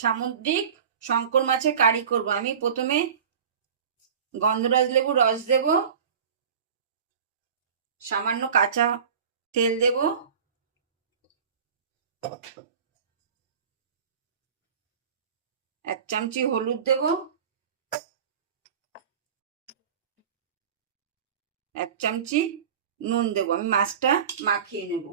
সামুদ্রিক শঙ্কর মাছের কারি করব। আমি প্রথমে গন্ধরাজ লেবু, রস দেব। সামান্য কাঁচা তেল দেব। এক চামচি হলুদ দেব। এক চামচি নুন দেব। আমি মাছটা মাখিয়ে নেব।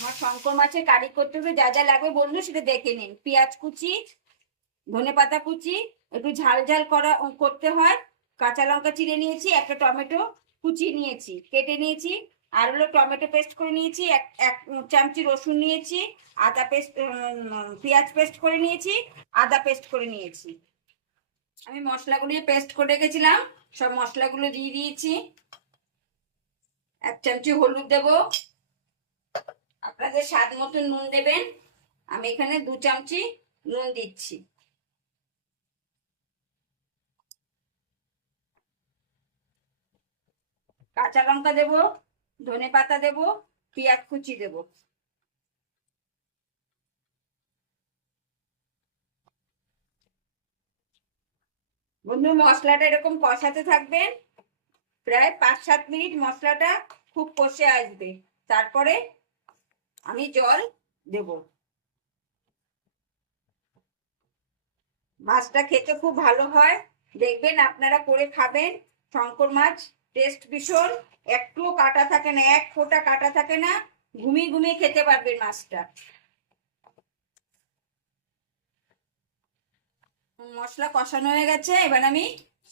আমার শঙ্কর মাছের কারি করতে হবে, যা যা লাগবে বলল সেটা দেখে নিন। পেঁয়াজ কুচি, ধনে পাতা কুচি, একটু ঝাল ঝাল করা করতে হয়। কাঁচা লঙ্কা চিড়ে নিয়েছি, একটা টমেটো কুচি নিয়েছি, কেটে নিয়েছি। আর হলো টমেটো পেস্ট করে নিয়েছি, এক এক চামচি রসুন নিয়েছি, আদা পেস্ট পেঁয়াজ পেস্ট করে নিয়েছি, আদা পেস্ট করে নিয়েছি। আমি মশলাগুলো পেস্ট করে রেখেছিলাম, সব মশলাগুলো দিয়ে দিয়েছি। এক চামচি হলুদ দেব আপনাদের স্বাদ মতো নুন দেবেন। আমি এখানে দু চামচি নুন দিচ্ছি। কাঁচা লঙ্কা দেব, ধনে পাতা দেব, পেঁয়াজ কুচি দেব। বন্ধু, মশলাটা এরকম কষাতে থাকবেন প্রায় পাঁচ সাত মিনিট মশলাটা খুব কষে আসবে। তারপরে আমি জল দেব। মাছটা খেতে খুব ভালো হয়। দেখবেন আপনারা করে খাবেন। শঙ্কর মাছ, টেস্ট ভীষণ। একটু কাটা থাকে না, এক ফোঁটা কাটা থাকে না। ঘুমিয়ে ঘুমিয়ে খেতে পারবেন মাছটা। মশলা কষানো হয়ে গেছে, এবার আমি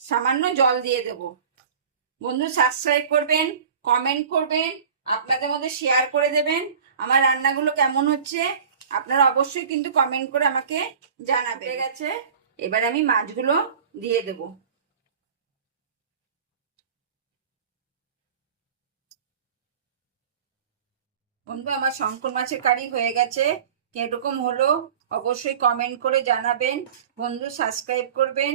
সামান্য জল দিয়ে দেব। বন্ধু সাবস্ক্রাইব করবেন কমেন্ট করবেন। আপনাদের মধ্যে শেয়ার করে দেবেন। আমার রান্নাগুলো কেমন হচ্ছে, আপনারা অবশ্যই কিন্তু কমেন্ট করে আমাকে জানাবে গেছে, এবার আমি মাছগুলো দিয়ে দেব। বন্ধু, আমার শঙ্কর মাছের কারি হয়ে গেছে, কীরকম হলো অবশ্যই কমেন্ট করে জানাবেন। বন্ধু সাবস্ক্রাইব করবেন।